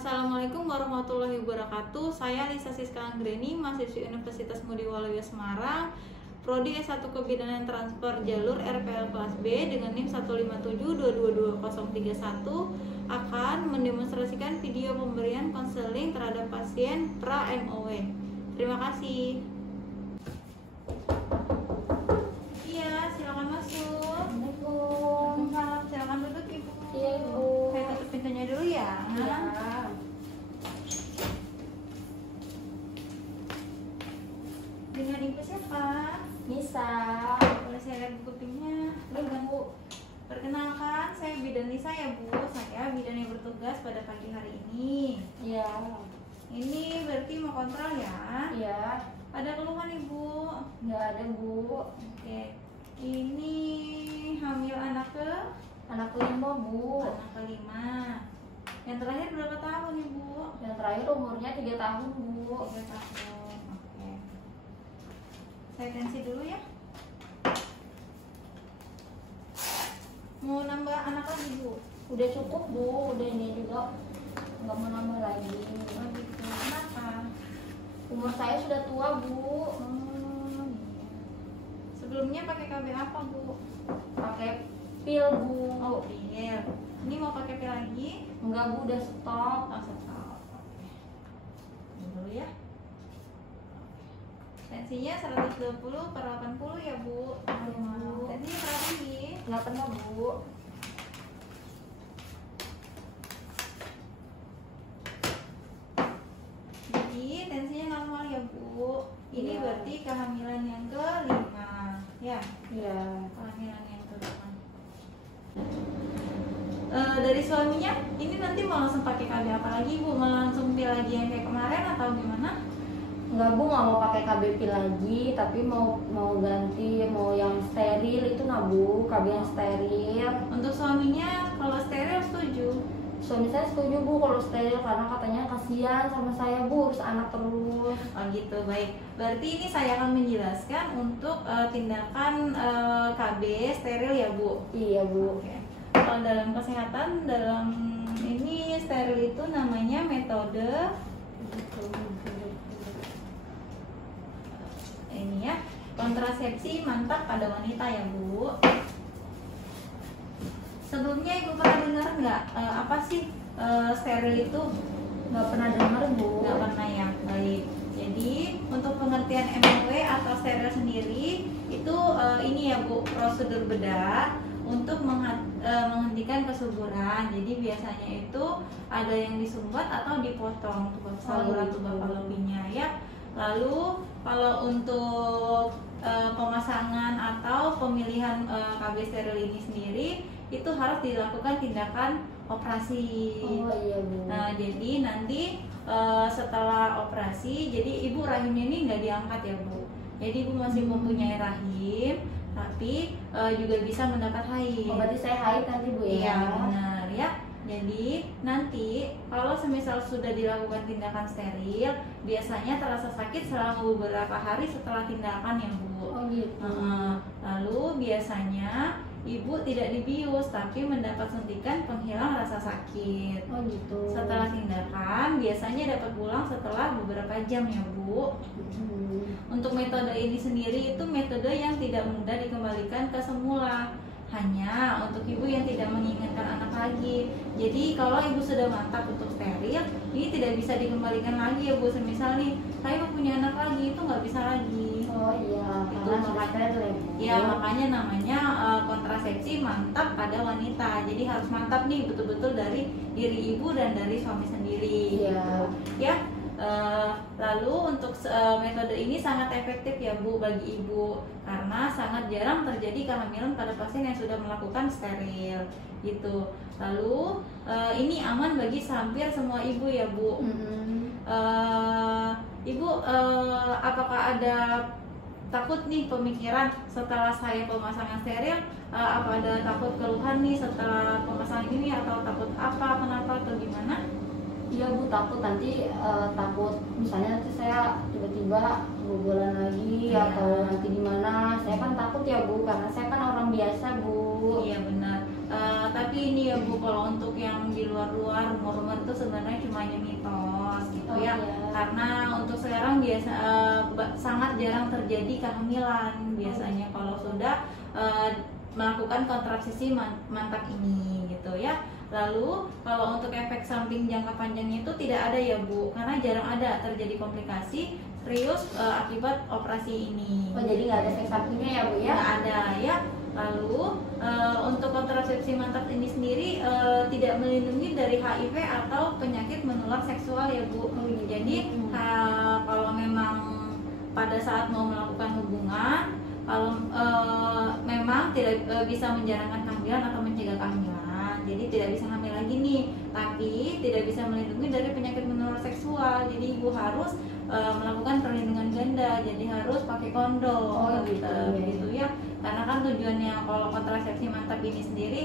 Assalamualaikum warahmatullahi wabarakatuh. Saya Lisa Siska Anggreni, mahasiswi Universitas Ngudi Waluyo Semarang, Prodi S1 Kebidanan Transfer jalur RPL kelas B dengan NIM 157222031 akan mendemonstrasikan video pemberian konseling terhadap pasien pra-MOW. Terima kasih. Iya, silakan masuk. Assalamualaikum. Silakan duduk Ibu. Iya, Ibu. Saya tutup pintunya dulu ya. Ya. Dengan Ibu siapa? Nisa. Boleh saya lihat buku pinnya? Ini Bu. Perkenalkan, saya bidan Nisa ya Bu. Saya bidan yang bertugas pada pagi hari ini. Iya. Ini berarti mau kontrol ya? Iya. Ada keluhan Ibu? Nggak ada Bu. Oke. Ini hamil anak Anak kelima Bu. kelima. Yang terakhir berapa tahun Ibu? Yang terakhir umurnya 3 tahun Bu. 3 tahun. Oke. Saya tensi dulu ya. Mau nambah anak lagi Bu? Udah cukup Bu. Udah ini juga nggak mau nambah lagi. Oh gitu. Kenapa? Umur saya sudah tua Bu. Iya. Sebelumnya pakai KB apa Bu? Pakai pil Bu. Oh pil. Ini mau pakai pil lagi? Enggak Bu, udah stop. Oh stop. Oke. Ini dulu ya. Tensinya 120/80 ya Bu. Bu. Tensinya berapa tinggi? Nggak pernah Bu. Jadi tensinya normal ya Bu. Ini Iya. berarti kehamilan yang kelima. Ya, Iya. kehamilan yang kelima. Dari suaminya, ini nanti mau langsung pakai KB apa lagi Bu? Mau langsung pil lagi yang kayak kemarin atau gimana? Enggak Bu, nggak mau pakai KBP lagi, tapi mau ganti, mau yang steril itu nah Bu, KB yang steril. Untuk suaminya, kalau steril setuju? Suami saya setuju Bu kalau steril karena katanya kasihan sama saya Bu, urus anak terus. Oh gitu, baik. Berarti ini saya akan menjelaskan untuk tindakan KB steril ya Bu? Iya Bu. Oke. Kalau dalam kesehatan, dalam ini steril itu namanya metode ini ya, kontrasepsi mantap pada wanita ya Bu. Sebelumnya Ibu pernah dengar nggak apa sih steril itu? Nggak pernah dengar Bu. Nggak pernah ya, baik. Jadi untuk pengertian MOW atau steril sendiri itu ini ya Bu, prosedur bedah untuk menghentikan kesuburan. Jadi biasanya itu ada yang disumbat atau dipotong saluran tuba falopinya ya. Lalu kalau untuk pemasangan atau pemilihan KB steril ini sendiri itu harus dilakukan tindakan operasi. Oh iya Bu. Nah jadi nanti setelah operasi, jadi ibu rahimnya ini nggak diangkat ya Bu. Jadi ibu masih mempunyai rahim, tapi juga bisa mendapat haid. Oh, berarti saya haid nanti Bu ya? Iya benar ya. Jadi nanti kalau semisal sudah dilakukan tindakan steril, biasanya terasa sakit selama beberapa hari setelah tindakan ya Bu. Oh gitu. Lalu biasanya ibu tidak dibius tapi mendapat suntikan penghilang rasa sakit. Oh gitu. Setelah tindakan biasanya dapat pulang setelah beberapa jam ya Bu. Untuk metode ini sendiri itu metode yang tidak mudah dikembalikan ke semula. Hanya untuk ibu yang tidak menginginkan anak lagi. Jadi kalau ibu sudah mantap untuk steril, ini tidak bisa dikembalikan lagi ya Bu. Semisal nih, saya mau punya anak lagi, itu nggak bisa lagi. Oh iya, Itu karena sudah makanya, steril ya Bu. ya makanya namanya kontrasepsi mantap pada wanita. Jadi harus mantap nih betul-betul dari diri ibu dan dari suami sendiri. Iya. Ya. Lalu untuk metode ini sangat efektif ya Bu bagi ibu karena sangat jarang terjadi kehamilan pada pasien yang sudah melakukan steril gitu. Lalu ini aman bagi hampir semua ibu ya Bu. Ibu apakah ada takut nih pemikiran setelah saya pemasangan steril, apa ada takut keluhan nih setelah pemasangan ini atau takut apa, kenapa atau gimana? Iya Bu, takut nanti takut misalnya nanti saya tiba-tiba kebobolan lagi Iya. atau nanti gimana. Saya kan takut ya Bu, karena saya kan orang biasa Bu. Iya benar. Tapi ini ya Bu, kalau untuk yang di luar-luar rumor-rumor itu sebenarnya cuma hanya mitos gitu ya. Iya. Karena untuk sekarang biasa sangat jarang terjadi kehamilan biasanya kalau sudah melakukan kontrasepsi mantap ini gitu ya. Lalu kalau untuk efek samping jangka panjangnya itu tidak ada ya Bu, karena jarang ada terjadi komplikasi serius akibat operasi ini. Oh, jadi nggak ada efek sampingnya ya Bu ya? Nggak ada ya. Lalu untuk kontrasepsi mantap ini sendiri tidak melindungi dari HIV atau penyakit menular seksual ya Bu. Jadi kalau memang pada saat mau melakukan hubungan, kalau memang tidak bisa menjalankan kehamilan atau mencegah kehamilan, jadi tidak bisa hamil lagi nih. Tapi tidak bisa melindungi dari penyakit menular seksual. Jadi ibu harus melakukan perlindungan ganda, jadi harus pakai kondom gitu ya. Karena kan tujuannya kalau kontrasepsi mantap ini sendiri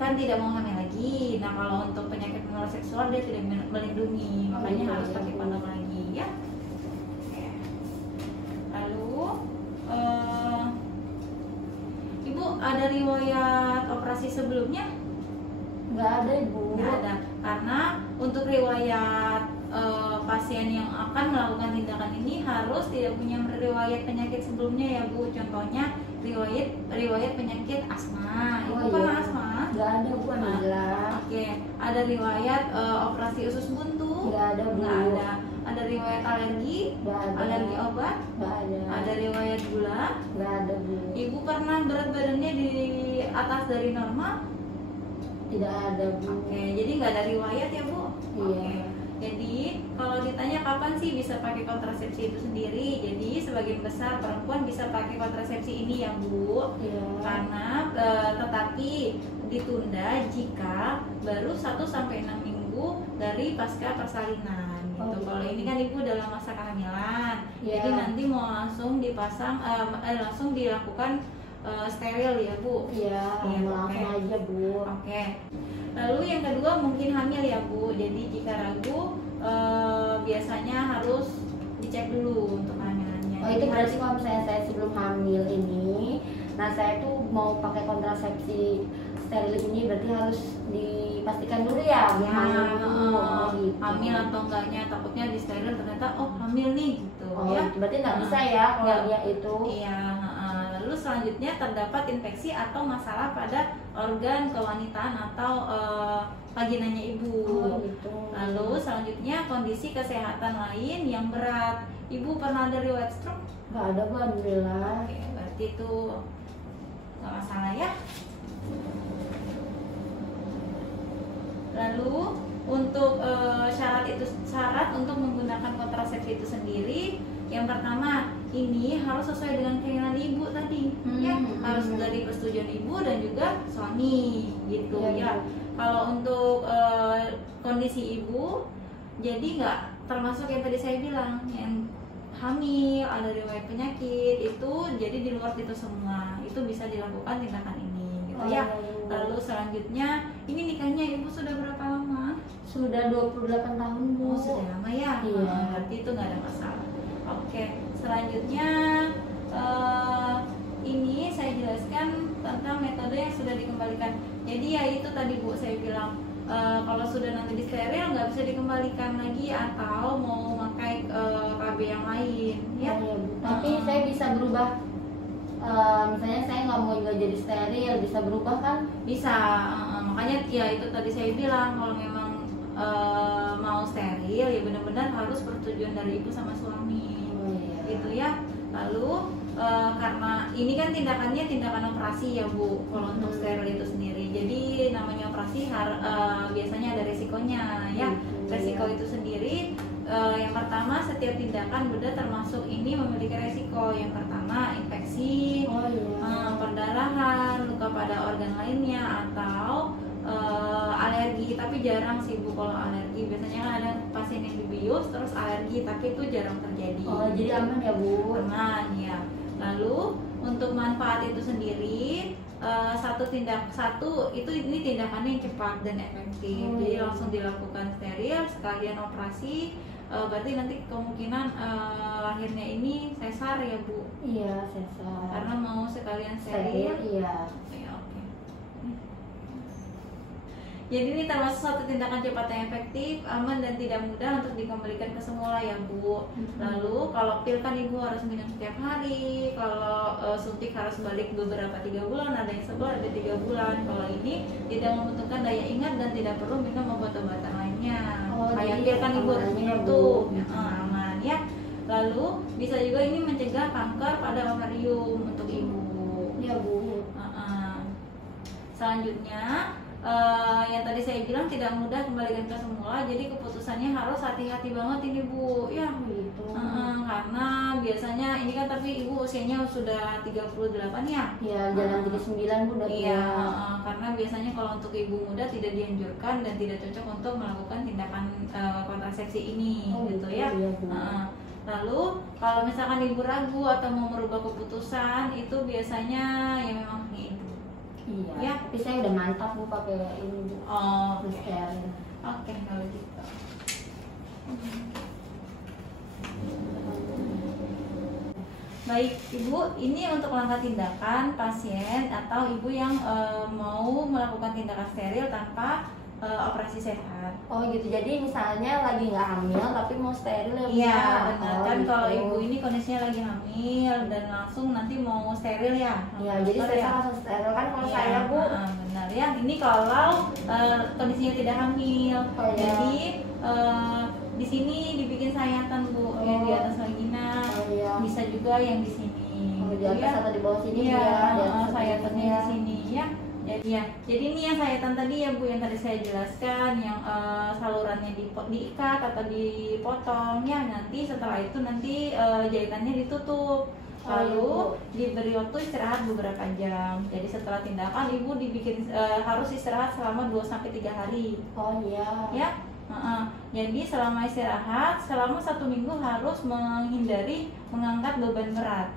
kan tidak mau hamil lagi. Nah kalau untuk penyakit menular seksual dia tidak melindungi, makanya harus pakai kondom lagi ya. Lalu ibu ada riwayat operasi sebelumnya? Nggak ada Ibu. Nggak ada, karena untuk riwayat pasien yang akan melakukan tindakan ini harus tidak punya riwayat penyakit sebelumnya ya Bu. Contohnya riwayat penyakit asma. Ibu pernah asma? Nggak ada Bu, alhamdulillah. Oke, ada riwayat operasi usus buntu? Nggak ada Bu. Nggak ada. Ada riwayat alergi? Nggak ada. Alergi obat? Nggak ada. Ada riwayat gula? Nggak ada Bu. Ibu pernah berat badannya di atas dari normal? Tidak ada Bu. Oke, jadi nggak ada riwayat ya Bu? Iya. Oke. Jadi kalau ditanya kapan sih bisa pakai kontrasepsi itu sendiri, jadi sebagian besar perempuan bisa pakai kontrasepsi ini ya Bu. Iya. Karena tetapi ditunda jika baru 1-6 minggu dari pasca persalinan gitu. Oh, Kalau ini kan ibu dalam masa kehamilan, Iya. jadi nanti mau langsung dipasang, langsung dilakukan steril ya Bu. Iya, Iya, langsung oke. aja Bu. Oke. Lalu yang kedua mungkin hamil ya Bu. Jadi jika ragu biasanya harus dicek dulu untuk kehamilannya. Oh, itu berarti kalau misalnya saya sebelum hamil ini, nah saya tuh mau pakai kontrasepsi steril ini berarti harus dipastikan dulu ya, Ya, hamil dulu. Oh, gitu. hamil atau enggaknya, takutnya di steril ternyata oh hamil nih gitu Oh, ya. berarti nggak bisa ya kalau Nggak. dia itu. Iya, lalu selanjutnya terdapat infeksi atau masalah pada organ kewanitaan atau vaginanya ibu. Oh, gitu. Lalu selanjutnya kondisi kesehatan lain yang berat. Ibu pernah ada riwayat stroke? Nggak ada Bu, alhamdulillah. Oke, berarti itu nggak masalah ya. Lalu untuk syarat untuk menggunakan kontrasepsi itu sendiri, yang pertama ini harus sesuai dengan keinginan ibu tadi, ya harus dari persetujuan ibu dan juga suami gitu ya. Kalau untuk kondisi ibu, jadi nggak termasuk yang tadi saya bilang yang hamil, ada riwayat penyakit itu, jadi di luar itu semua itu bisa dilakukan tindakan ini gitu ya. Lalu selanjutnya ini nikahnya ibu sudah berapa lama? Sudah 28 tahun Bu. Oh, sudah lama ya? Iya. Berarti itu nggak ada masalah. Oke, selanjutnya ini saya jelaskan tentang metode yang sudah dikembalikan. Jadi ya itu tadi Bu saya bilang kalau sudah nanti di steril nggak bisa dikembalikan lagi atau mau pakai KB yang lain ya. Ya, Bu. Tapi saya bisa berubah. Misalnya saya nggak mau juga jadi steril, bisa berubah kan? Bisa, makanya ya itu tadi saya bilang kalau memang mau steril ya benar-benar harus persetujuan dari ibu sama suami. Oh, iya. Gitu ya. Lalu karena ini kan tindakan operasi ya Bu kalau untuk steril itu sendiri. Jadi namanya operasi biasanya ada resikonya ya. Resiko itu sendiri yang pertama setiap tindakan bedah termasuk ini memiliki resiko. Yang pertama infeksi, perdarahan, luka pada organ lainnya atau alergi. Tapi jarang sih Bu kalau alergi. Biasanya kan ada pasien yang dibius terus alergi, tapi itu jarang terjadi. Oh, jadi aman ya Bu? Aman ya. Lalu untuk manfaat itu sendiri ini tindakannya yang cepat dan efektif. Jadi langsung dilakukan steril sekalian operasi. Berarti nanti kemungkinan lahirnya ini sesar ya Bu? Iya, sesar. Karena mau sekalian steril. Iya. Ya, Jadi ini termasuk satu tindakan cepat yang efektif, aman dan tidak mudah untuk dikembalikan ke semula ya Bu. Lalu kalau pil kan Ibu harus minum setiap hari. Kalau suntik harus balik beberapa 3 bulan, ada yang sebulan, ada 3 bulan. Kalau ini tidak membutuhkan daya ingat dan tidak perlu minum obat-obatan lainnya. Kayak pil kan Ibu harus minum tuh, aman ya. Lalu bisa juga ini mencegah kanker pada ovarium untuk Ibu. Iya Bu. Selanjutnya yang tadi saya bilang tidak mudah kembalikan ke semula, jadi keputusannya harus hati-hati banget ini Bu ya. Gitu. Karena biasanya ini kan tapi Ibu usianya sudah 38 ya. Iya, jalan 39 Bu udah. Iya, karena biasanya kalau untuk ibu muda tidak dianjurkan dan tidak cocok untuk melakukan tindakan kontrasepsi ini gitu ya. Iya, Bu. Lalu kalau misalkan ibu ragu atau mau merubah keputusan itu biasanya ya memang ibu. Iya. Ya. Tapi saya udah mantap Bu pakai ini Bu. Oh, Steril. oke kalau gitu. Baik Ibu, ini untuk langkah tindakan pasien atau ibu yang mau melakukan tindakan steril tanpa operasi sehat. Oh gitu, jadi misalnya lagi nggak hamil tapi mau steril ya Bu? Iya benar, kan gitu. kalau ibu ini kondisinya lagi hamil dan langsung nanti mau steril ya. Iya, jadi saya langsung steril kan kalau Iya, saya Bu. benar ya, ini kalau kondisinya tidak hamil. Oh, iya. Jadi di sini dibikin sayatan Bu, yang di atas vagina. Oh, iya. Bisa juga yang di sini. Oh, di gitu atas ya. atau di bawah sini Iya, ya, di atas atau sayatannya ya. di sini ya. Jadi ini yang sayatan tadi ya Bu, yang tadi saya jelaskan, yang salurannya diikat atau dipotong ya. Nanti setelah itu nanti jahitannya ditutup. Lalu diberi waktu istirahat beberapa jam. Jadi setelah tindakan ibu dibikin harus istirahat selama 2-3 hari. Oh iya. Ya. Jadi selama istirahat selama 1 minggu harus menghindari mengangkat beban berat.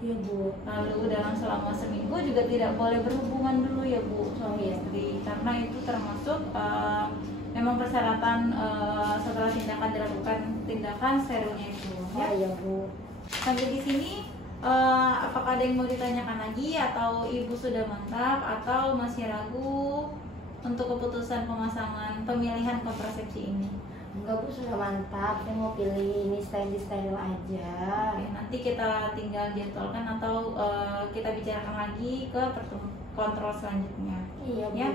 Iya Bu. Lalu dalam selama seminggu juga tidak boleh berhubungan dulu ya Bu suami istri, karena itu termasuk memang persyaratan setelah tindakan dilakukan tindakan sterilnya itu. Ya. Iya Bu. Sampai di sini apakah ada yang mau ditanyakan lagi atau ibu sudah mantap atau masih ragu untuk keputusan pemilihan kontrasepsi ini? Enggak Bu, sudah mantap. Saya mau pilih ini steril aja. Oke, nanti kita tinggal jadwalkan atau kita bicarakan lagi ke kontrol selanjutnya. Iya Bu. Ya.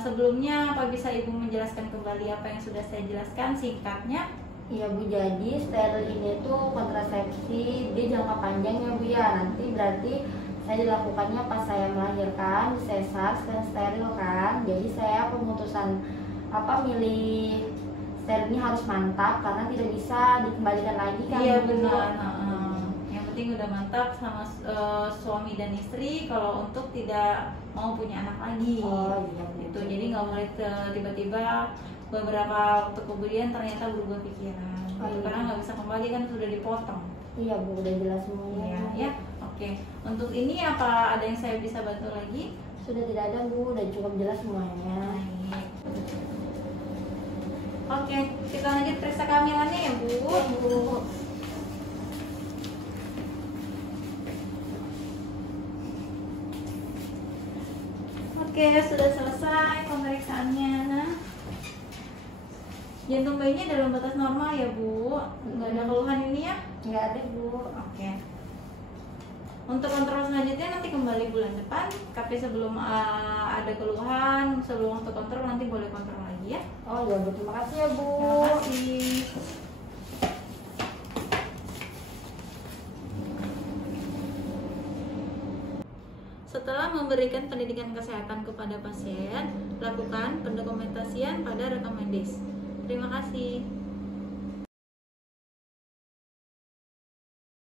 Sebelumnya apa bisa ibu menjelaskan kembali apa yang sudah saya jelaskan singkatnya? Iya Bu, jadi steril ini tuh kontrasepsi, dia jangka panjang ya Bu ya. Nanti berarti saya dilakukannya pas saya melahirkan, sesar, steril kan. Jadi saya pemutusan milih steril ini harus mantap karena tidak bisa dikembalikan lagi kan. Iya Bu? benar. Yang penting udah mantap sama suami dan istri kalau untuk tidak mau punya anak lagi. Oh iya Bu. Gitu. Jadi nggak boleh tiba-tiba beberapa waktu kemudian ternyata berubah pikiran. Oh, iya. Karena nggak bisa kembali kan sudah dipotong. Iya Bu, udah jelas semuanya. Iya, ya. Oke. Untuk ini apa ada yang saya bisa bantu lagi? Sudah tidak ada Bu, udah cukup jelas semuanya. Baik. Oke, kita lanjut periksa kehamilannya ya Bu. Bu. Oke, sudah selesai pemeriksaannya. Jantung bayinya dalam batas normal ya Bu. Nggak ada keluhan ini ya? Nggak ada Bu. Oke. Untuk kontrol selanjutnya nanti kembali bulan depan. Tapi sebelum ada keluhan, sebelum waktu kontrol nanti boleh kontrol lagi ya. Oh iya Bu, terima kasih ya Bu. Terima kasih. Setelah memberikan pendidikan kesehatan kepada pasien, lakukan pendokumentasian pada rekam medis. Terima kasih.